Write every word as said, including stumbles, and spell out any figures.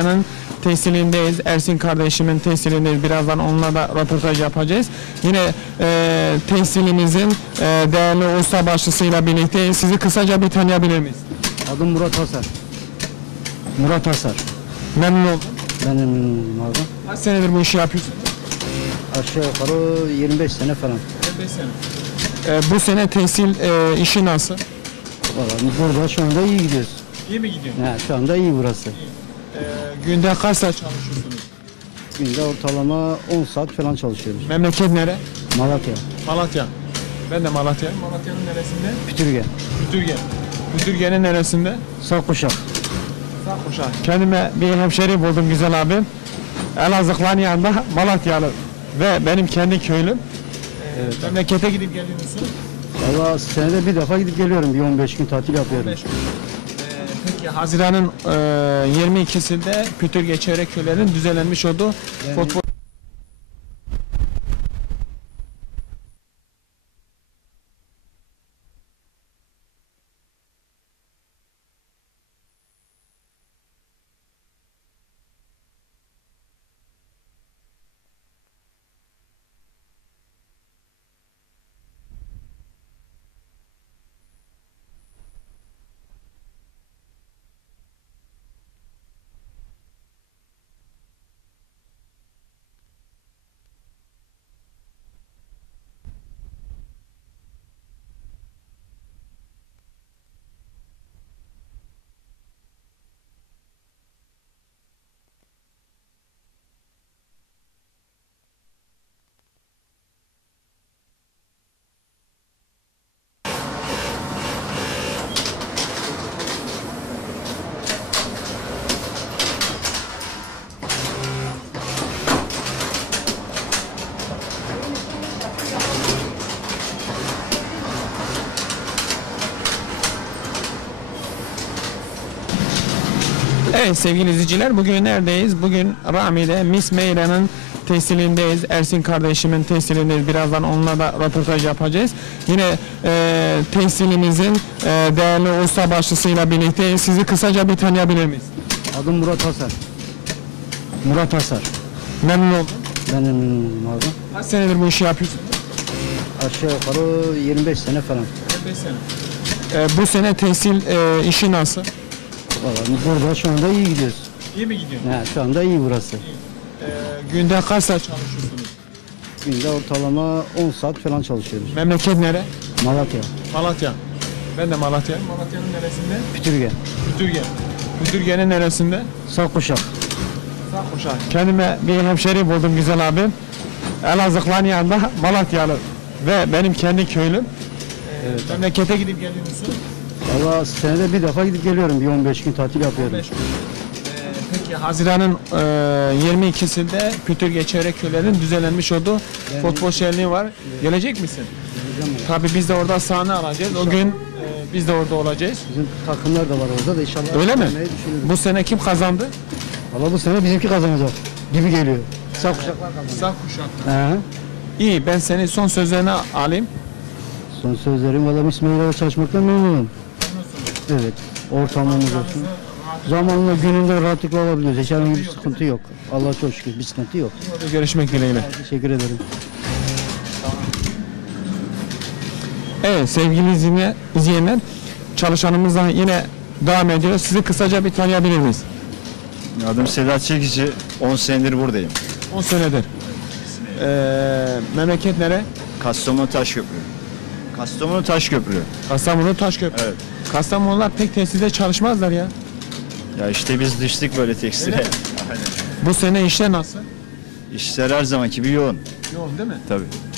Meyra'nın tesilindeyiz. Ersin kardeşimin tesilindeyiz. Birazdan onunla da röportaj yapacağız. Yine e, tesilimizin e, değerli usta başlısıyla birlikte sizi kısaca bir tanıyabilir miyiz? Adım Murat Hasar. Murat Hasar. Memnun oldum. Ben de memnun oldum abi. Kaç senedir bu işi yapıyorsun? Aşağı yukarı yirmi beş sene falan. yirmi beş sene. E, bu sene tesil e, işi nasıl? Vallahi burada şu anda iyi gidiyoruz. İyi mi gidiyor? Ha, şu anda iyi burası. E, günde kaç saat çalışıyorsunuz? Günde ortalama on saat falan çalışıyoruz. Memleket nere? Malatya, Malatya. Ben de Malatya. Malatya'nın neresinde? Pütürge, Pütürge. Pütürge'nin neresinde? Sarkuşak. Sarkuşa. Kendime bir hemşeri buldum güzel abim. Elazığlı'nın yanında Malatyalı ve benim kendi köylüm. Evet. Memlekete gidip geliyor musun? Valla senede bir defa gidip geliyorum. Bir on beş gün tatil yapıyorum. beş gün. Ee, peki Haziran'ın e, yirmi ikisinde Pütürge Çevre Köyler'in düzenlenmiş olduğu Yani- futbol Evet sevgili izleyiciler, bugün neredeyiz? Bugün Rami'de Miss Meyra'nın tesilindeyiz. Ersin kardeşimin tesilindeyiz. Birazdan onunla da röportaj yapacağız. Yine e, tesilimizin e, değerli usta başlısıyla birlikte sizi kısaca bir tanıyabilir miyiz? Adım Murat Hasar. Murat Hasar. Memnun oldum. Ben de memnun oldum abi. Kaç senedir bu işi yapıyorsun? Aşağı yukarı yirmi beş sene falan. yirmi beş sene. E, bu sene tesil e, işi nasıl? Vallahi burada şu anda iyi gidiyoruz. İyi mi gidiyor? Ha, şu anda iyi burası. E, günde kaç saat çalışıyorsunuz? Günde ortalama on saat falan çalışıyoruz. Memleket nere? Malatya, Malatya. Ben de Malatya. Malatya'nın neresinde? Pütürge, Pütürge. Pütürge'nin neresinde? Sarkuşak. Sarkuşa. Kendime bir hemşeri buldum güzel abim. Elazığlı'nın yanında Malatyalı ve benim kendi köylüm. Evet. Memlekete gidip geliyor musun? Valla senede bir defa gidip geliyorum. Bir on beş gün tatil yapıyorum. beş gün. Ee, peki Haziran'ın e, yirmi ikisinde Pütürge Çevre Köyler'in düzenlenmiş olduğu Yani- futbol şenliği var. Gelecek misin? Gideceğim ya. Tabii biz de orada sahne alacağız. O gün e, biz de orada olacağız. Bizim takımlar da var orada da inşallah. Öyle mi? gelmeyi düşünüyoruz. Bu sene kim kazandı? Valla bu sene bizimki kazanacak gibi geliyor. Sarkuşaklar kazanacak. Sarkuşak. He. İyi, ben senin son sözlerini alayım. Son sözlerim valla Bismillah'la çalışmaktan memnunum. Evet. Ortamımız olsun. Zamanla gününde rahatlıkla alabiliyoruz. Hiç herhangi bir sıkıntı yok. Allah'a çok şükür bir sıkıntı yok. Görüşmek dileğiyle. Teşekkür ederim. Evet sevgili izleyenler, izleyenler çalışanımızla yine devam ediyoruz. Sizi kısaca bir tanıyabilir miyiz? Adım Sedat Çekici, on senedir buradayım. on senedir. Ee, memleket nere? Kastamonu Taşköprü. Kastamonu Taşköprü. Kastamonu Taşköprü. Evet. Kastamonular pek tesiste çalışmazlar ya. Ya işte biz düştük böyle tekstile. Öyle mi? Aynen. Bu sene işler nasıl? İşler her zamanki bir yoğun. Yoğun değil mi? Tabii.